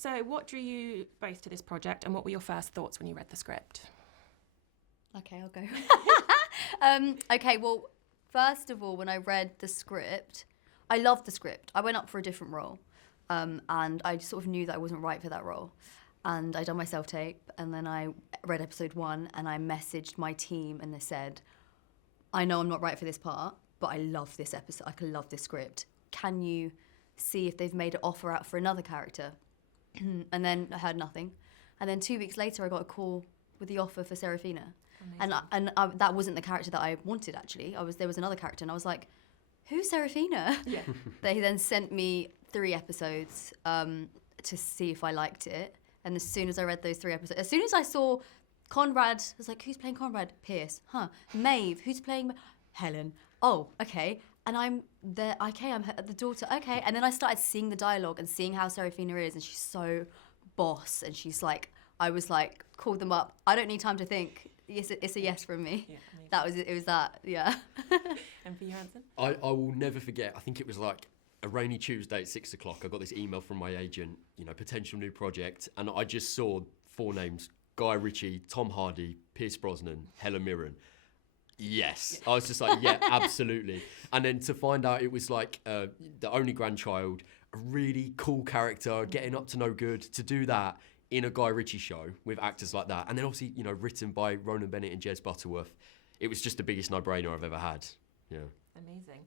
So what drew you both to this project, and what were your first thoughts when you read the script? Okay, I'll go. Okay, well, first of all, when I read the script, I loved the script. I went up for a different role, and I sort of knew that I wasn't right for that role. And I done my self-tape, and then I read episode 1, and I messaged my team, and they said, I know I'm not right for this part, but I love this episode. I love this script. Can you see if they've made an offer out for another character? And then I heard nothing. And then 2 weeks later, I got a call with the offer for Serafina. And that wasn't the character that I wanted, actually. There was another character, and I was like, who's Serafina? Yeah. They then sent me 3 episodes to see if I liked it. And as soon as I read those 3 episodes, as soon as I saw Conrad, I was like, who's playing Conrad? Pierce. Huh. Maeve, who's playing Helen? Oh, okay. And I'm there, okay, I'm the daughter, okay. And then I started seeing the dialogue and seeing how Serafina is, and she's so boss, and she's like, I was like, called them up. I don't need time to think. It's a yes from me. Yeah, it was that, yeah. And for you, Ансъn? I will never forget, I think it was like a rainy Tuesday at 6 o'clock. I got this email from my agent, potential new project, and I just saw 4 names: Guy Ritchie, Tom Hardy, Pierce Brosnan, Helen Mirren. Yes. I was just like, yeah, absolutely. And then to find out it was like the only grandchild, a really cool character, getting up to no good, to do that in a Guy Ritchie show with actors like that. And then obviously, written by Ronan Bennett and Jez Butterworth. It was just the biggest no-brainer I've ever had. Yeah. Amazing.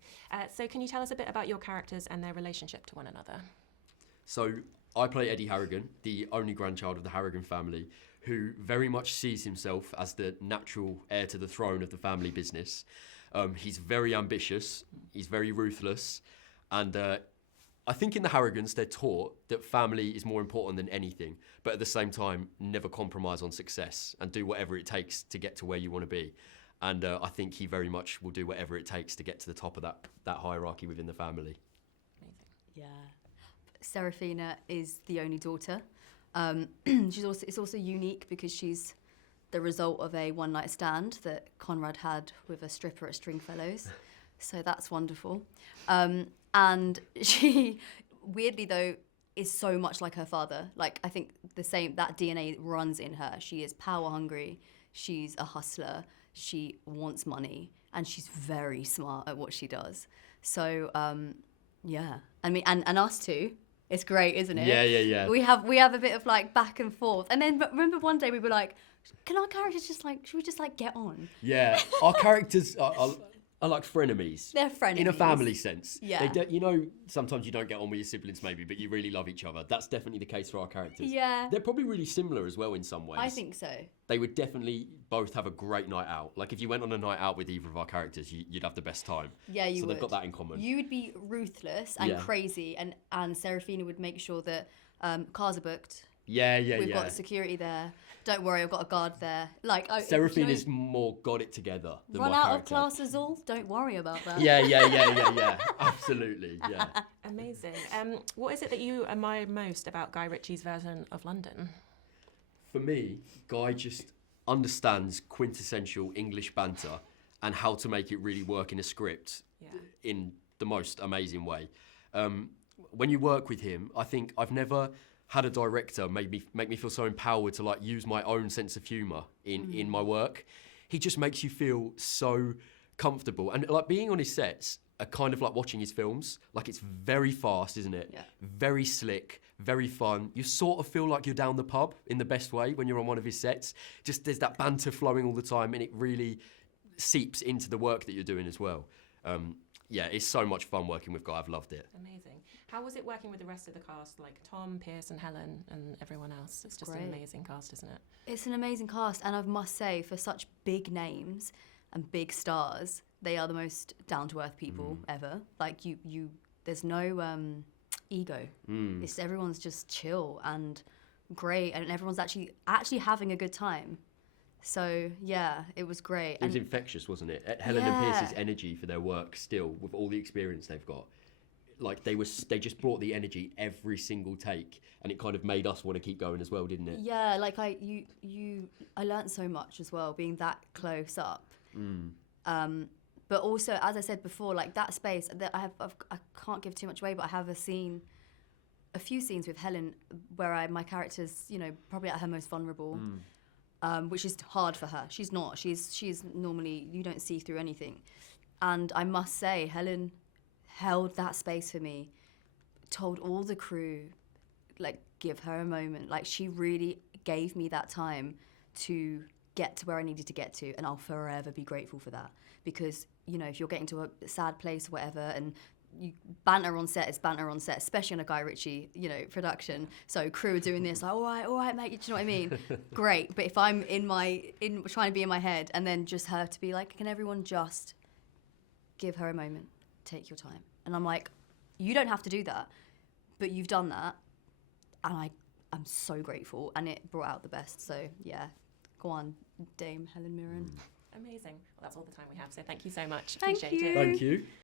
So can you tell us a bit about your characters and their relationship to one another? So I play Eddie Harrigan, the only grandchild of the Harrigan family, who very much sees himself as the natural heir to the throne of the family business. He's very ambitious, he's very ruthless, and I think in the Harrigans they're taught that family is more important than anything, but at the same time never compromise on success and do whatever it takes to get to where you want to be. And I think he very much will do whatever it takes to get to the top of that hierarchy within the family. Amazing. Yeah. Serafina is the only daughter. It's also unique because she's the result of a one-night stand that Conrad had with a stripper at Stringfellows. So that's wonderful. And she, weirdly though, is so much like her father. Like, I think that DNA runs in her. She is power hungry. She's a hustler. She wants money, and she's very smart at what she does. So, yeah. I mean, and us too. It's great, isn't it? Yeah. We have a bit of like back and forth. And then, but remember one day we were like, can our characters just like, should we just like get on? Yeah, our characters are like frenemies. They're frenemies. In a family sense. Yeah. Sometimes you don't get on with your siblings maybe, but you really love each other. That's definitely the case for our characters. Yeah. They're probably really similar as well in some ways. I think so. They would definitely both have a great night out. Like if you went on a night out with either of our characters, you'd have the best time. Yeah, you would. So they've got that in common. You would be ruthless and crazy, and Serafina would make sure that cars are booked. Yeah. We've got security there. Don't worry, I've got a guard there. Like Serafina's more got it together than run my out character. of classes all. Don't worry about that. Yeah. Absolutely. Yeah. Amazing. What is it that you admire most about Guy Ritchie's version of London? For me, Guy just understands quintessential English banter and how to make it really work in a script in the most amazing way. When you work with him, I think I've never had a director make me feel so empowered to like use my own sense of humour in my work. He just makes you feel so comfortable, and like being on his sets are kind of like watching his films. Like it's very fast, isn't it? Yeah. Very slick, very fun. You sort of feel like you're down the pub in the best way when you're on one of his sets. Just there's that banter flowing all the time, and it really seeps into the work that you're doing as well. It's so much fun working with Guy. I've loved it. Amazing. How was it working with the rest of the cast, like Tom, Pierce and Helen and everyone else? It's just an amazing cast, isn't it? It's an amazing cast, and I must say, for such big names and big stars, they are the most down-to-earth people ever. Like, there's no ego. It's everyone's just chill and great, and everyone's actually having a good time. So, yeah, it was great. It was infectious, wasn't it? Helen and Pierce's energy for their work still, with all the experience they've got. Like, they just brought the energy every single take, and it kind of made us want to keep going as well, didn't it? Yeah, like, I learned so much as well, being that close up. But also, as I said before, like, that space, that I can't give too much away, but I have a scene a few scenes with Helen where my character's, you know, probably at her most vulnerable, which is hard for her. She's not. She's normally, you don't see through anything. And I must say, Helen held that space for me, told all the crew, like, give her a moment. Like, she really gave me that time to get to where I needed to get to, and I'll forever be grateful for that. Because, you know, if you're getting to a sad place or whatever, and you banter on set is banter on set, especially on a Guy Ritchie, you know, production. So crew are doing this, like, all right, mate, do you know what I mean? Great. But if I'm trying to be in my head, and then just her to be like, can everyone just give her a moment, take your time? And I'm like, you don't have to do that, but you've done that, and I'm so grateful, and it brought out the best. So yeah, go on, Dame Helen Mirren. Amazing. Well, that's all the time we have, so thank you so much. Thank Appreciate you. it. Thank you.